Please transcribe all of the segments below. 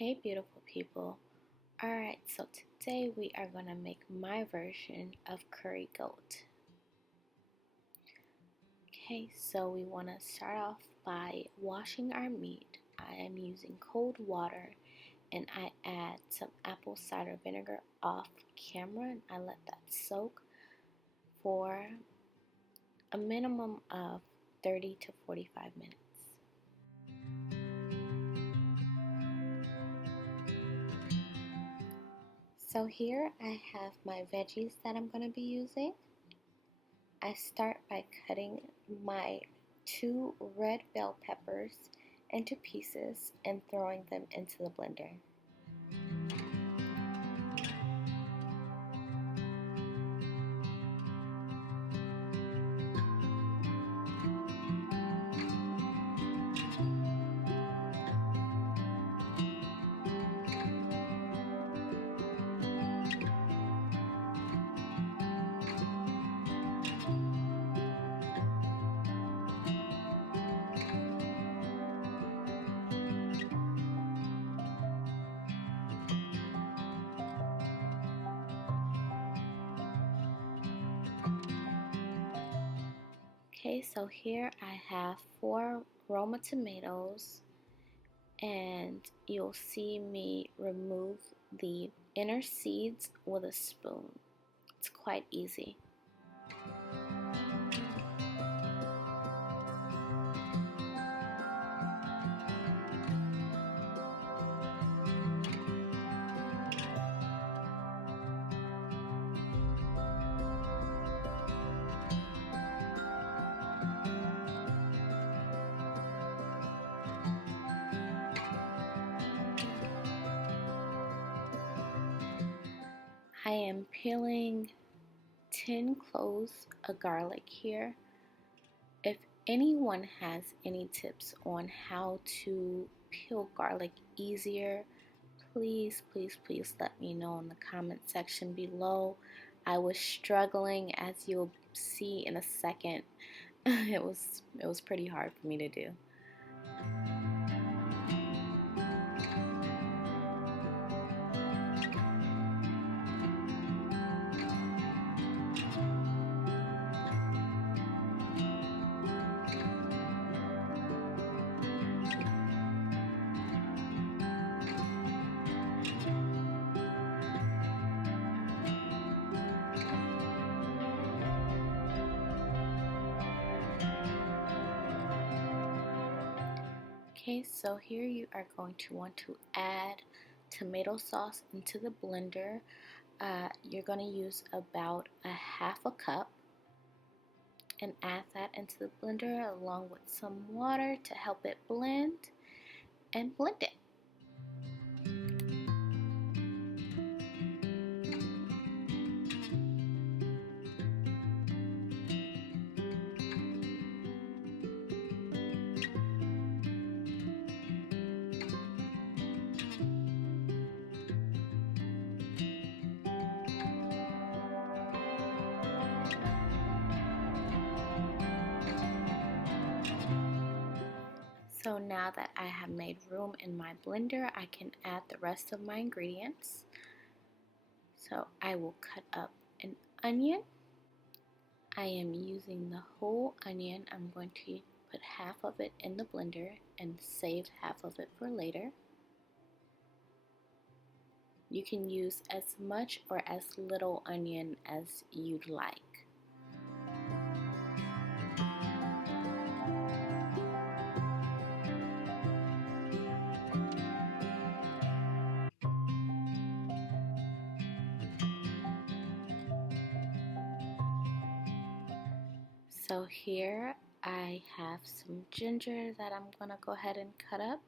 Hey beautiful people. Alright, so today we are going to make my version of curry goat. Okay, so we want to start off by washing our meat. I am using cold water and I add some apple cider vinegar off camera and I let that soak for a minimum of 30 to 45 minutes. So here I have my veggies that I'm going to be using. I start by cutting my 2 red bell peppers into pieces and throwing them into the blender. Okay, so here I have 4 Roma tomatoes and you'll see me remove the inner seeds with a spoon. It's quite easy. I am peeling 10 cloves of garlic here. If anyone has any tips on how to peel garlic easier, please let me know in the comment section below. I was struggling, as you'll see in a second. It was pretty hard for me to do. Okay, so here you are going to want to add tomato sauce into the blender. You're going to use about a half a cup and add that into the blender along with some water to help it blend and blend it. So now that I have made room in my blender, I can add the rest of my ingredients. So I will cut up an onion. I am using the whole onion. I'm going to put half of it in the blender and save half of it for later. You can use as much or as little onion as you'd like. So here I have some ginger that I'm going to go ahead and cut up.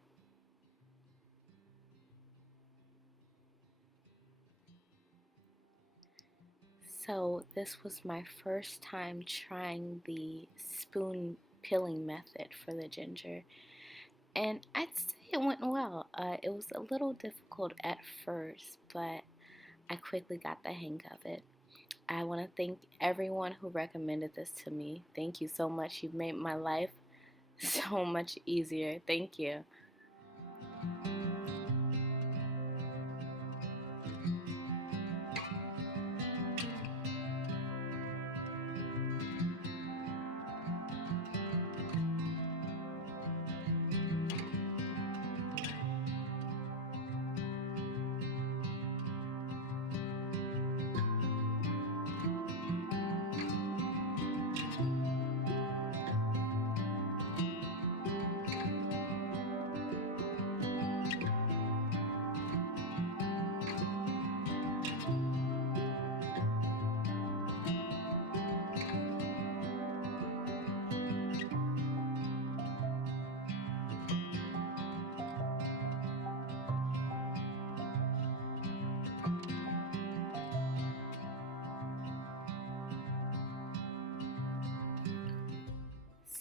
So this was my first time trying the spoon peeling method for the ginger, and I'd say it went well. It was a little difficult at first, but I quickly got the hang of it. I want to thank everyone who recommended this to me. Thank you so much. You've made my life so much easier. Thank you.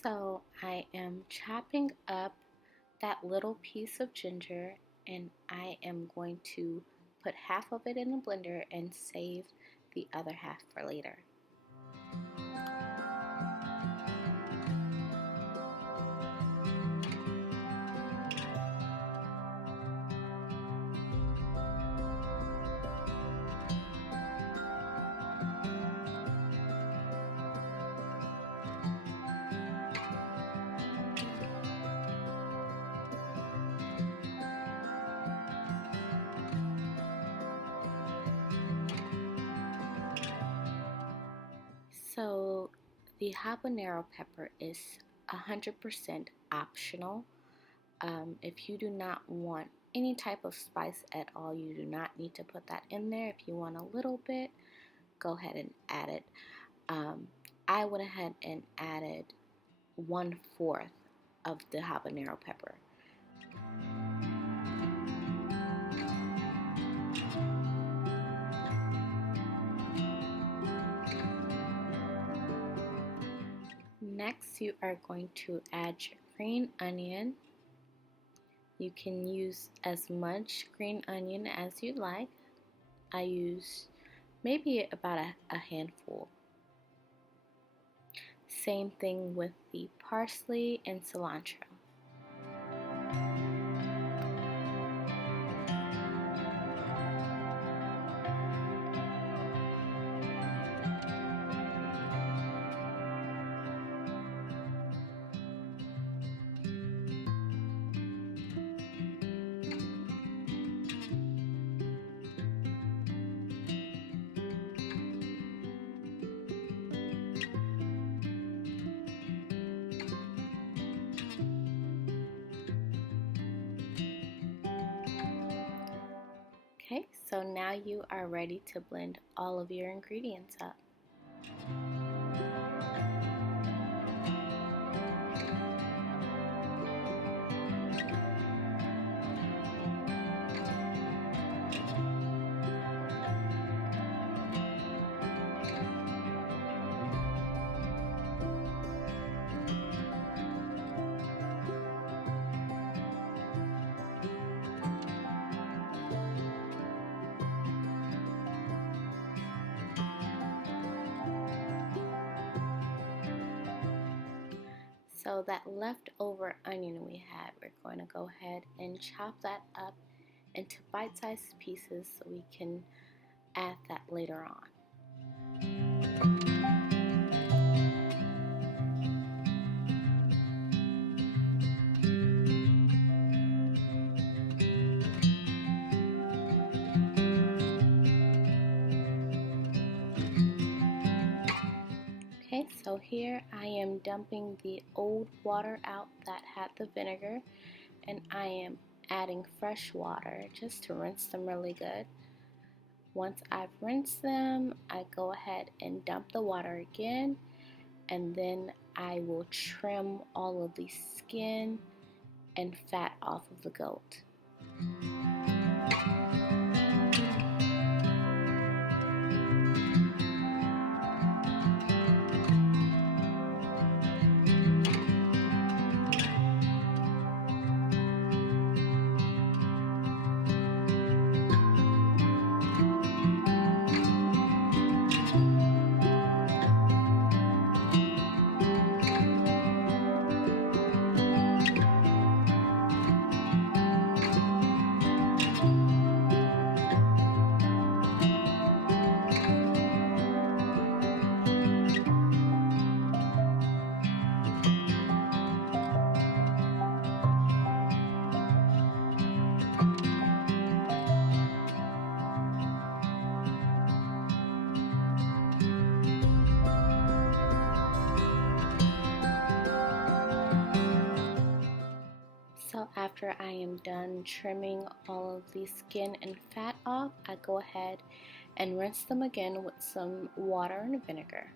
So I am chopping up that little piece of ginger, and I am going to put half of it in the blender and save the other half for later. So the habanero pepper is 100% optional. If you do not want any type of spice at all, you do not need to put that in there. If you want a little bit, go ahead and add it. I went ahead and added 1/4 of the habanero pepper. Next, you are going to add your green onion. You can use as much green onion as you like. I use maybe about a handful. Same thing with the parsley and cilantro. Okay, so now you are ready to blend all of your ingredients up. So that leftover onion we had, we're going to go ahead and chop that up into bite-sized pieces so we can add that later on. Okay, so here I am dumping the old water out that had the vinegar, and I am adding fresh water just to rinse them really good. Once I've rinsed them, I go ahead and dump the water again, and then I will trim all of the skin and fat off of the goat. So after I am done trimming all of the skin and fat off, I go ahead and rinse them again with some water and vinegar.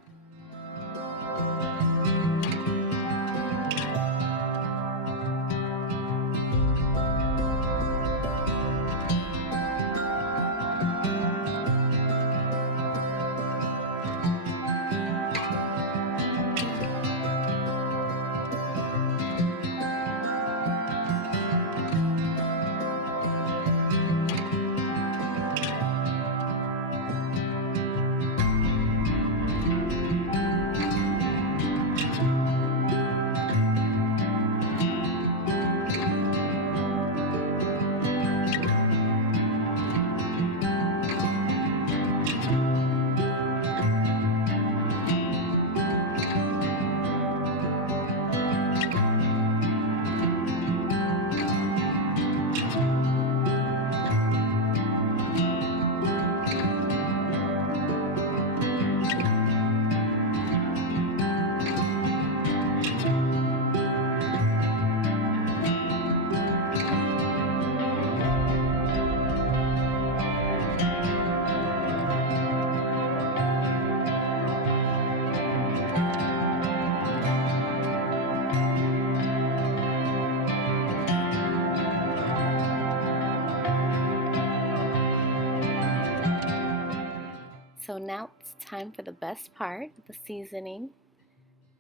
So now it's time for the best part, the seasoning.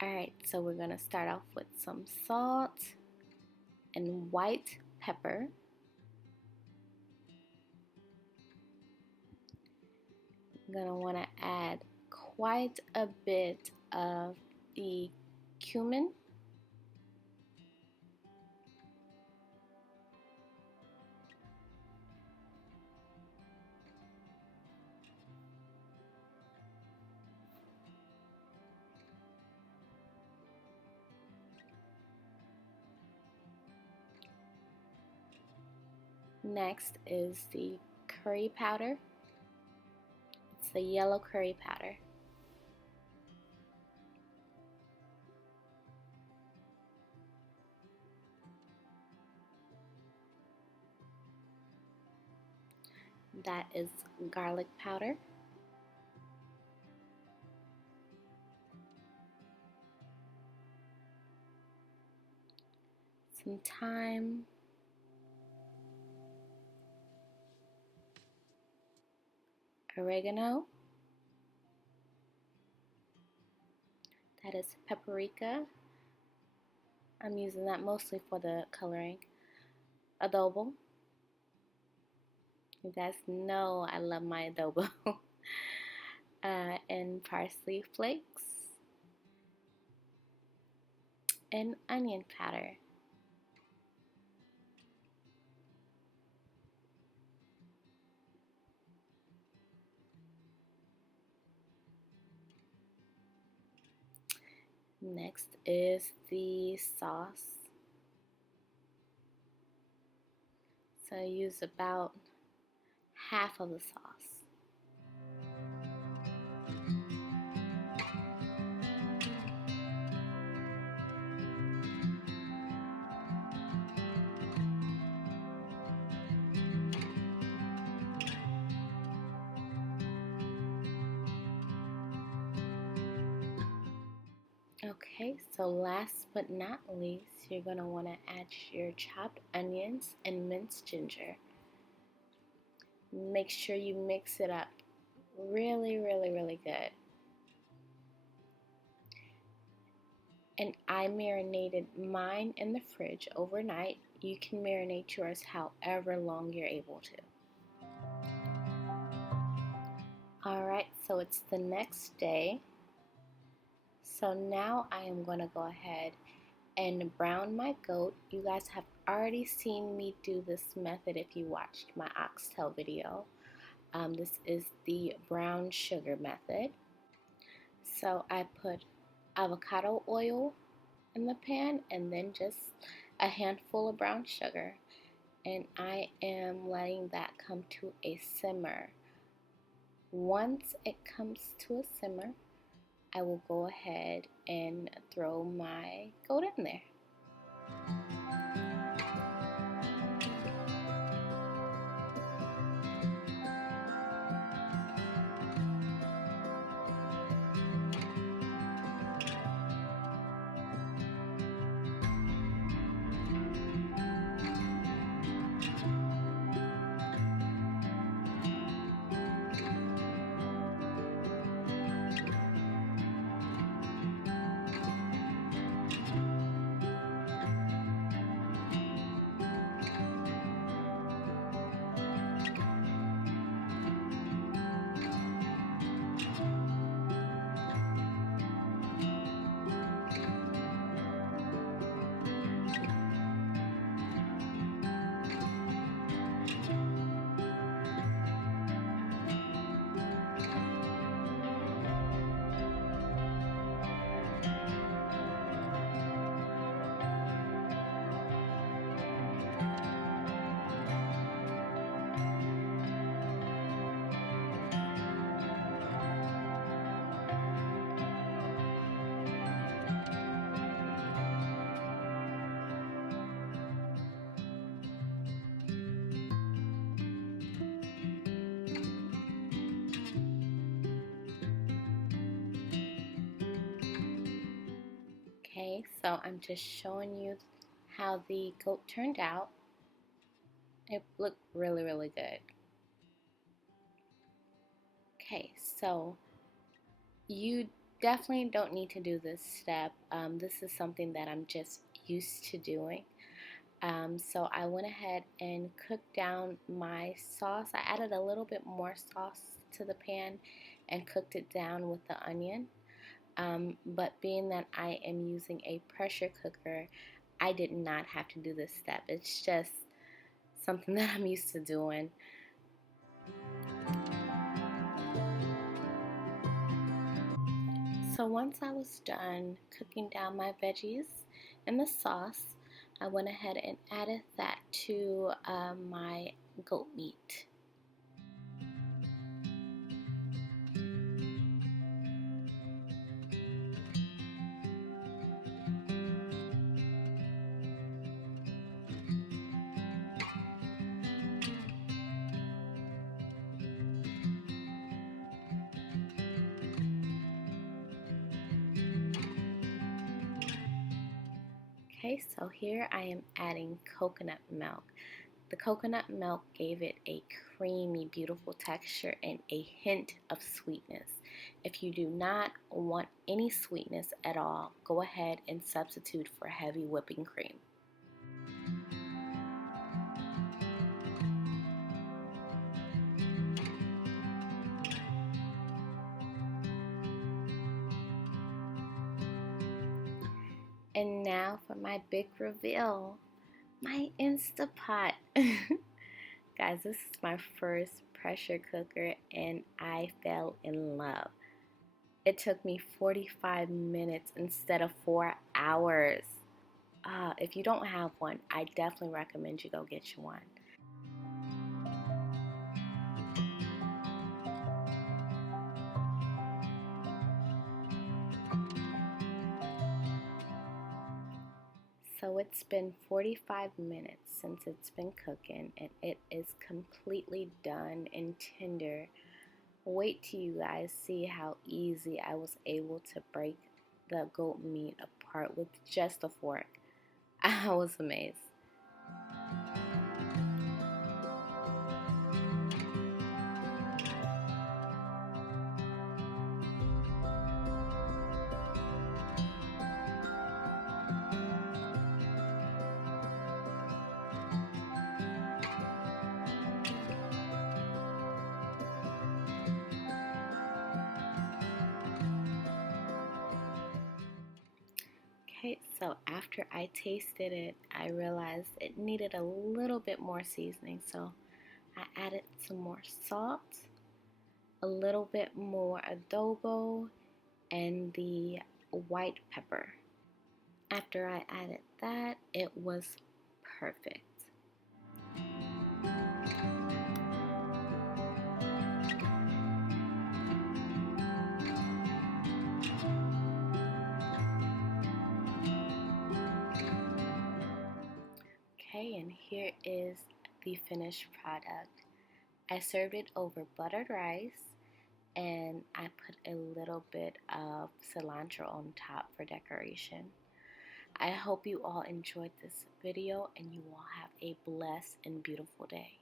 Alright, so we're going to start off with some salt and white pepper. I'm going to want to add quite a bit of the cumin. Next is the curry powder. It's the yellow curry powder. That is garlic powder. Some thyme. Oregano. That is paprika. I'm using that mostly for the coloring. Adobo. You guys know I love my adobo. And parsley flakes. And onion powder. Next is the sauce. So I use about half of the sauce. Okay, so last but not least, you're going to want to add your chopped onions and minced ginger. Make sure you mix it up really, really, really good. And I marinated mine in the fridge overnight. You can marinate yours however long you're able to. Alright, so it's the next day. So now I am going to go ahead and brown my goat. You guys have already seen me do this method if you watched my oxtail video. This is the brown sugar method. So I put avocado oil in the pan and then just a handful of brown sugar. And I am letting that come to a simmer. Once it comes to a simmer, I will go ahead and throw my goat in there. Okay, so I'm just showing you how the goat turned out. It looked really, really good. Okay, so you definitely don't need to do this step. This is something that I'm just used to doing. So I went ahead and cooked down my sauce. I added a little bit more sauce to the pan and cooked it down with the onion. But being that I am using a pressure cooker, I did not have to do this step. It's just something that I'm used to doing. So once I was done cooking down my veggies and the sauce, I went ahead and added that to my goat meat. Okay, so here I am adding coconut milk. The coconut milk gave it a creamy, beautiful texture and a hint of sweetness. If you do not want any sweetness at all, go ahead and substitute for heavy whipping cream. And now for my big reveal, my Instapot. Guys, this is my first pressure cooker and I fell in love. It took me 45 minutes instead of 4 hours. If you don't have one, I definitely recommend you go get you one. So it's been 45 minutes since it's been cooking and it is completely done and tender. Wait till you guys see how easy I was able to break the goat meat apart with just a fork. I was amazed. Okay, so after I tasted it, I realized it needed a little bit more seasoning. So I added some more salt, a little bit more adobo, and the white pepper. After I added that, it was perfect. Okay, and here is the finished product. I served it over buttered rice and I put a little bit of cilantro on top for decoration. I hope you all enjoyed this video and you all have a blessed and beautiful day.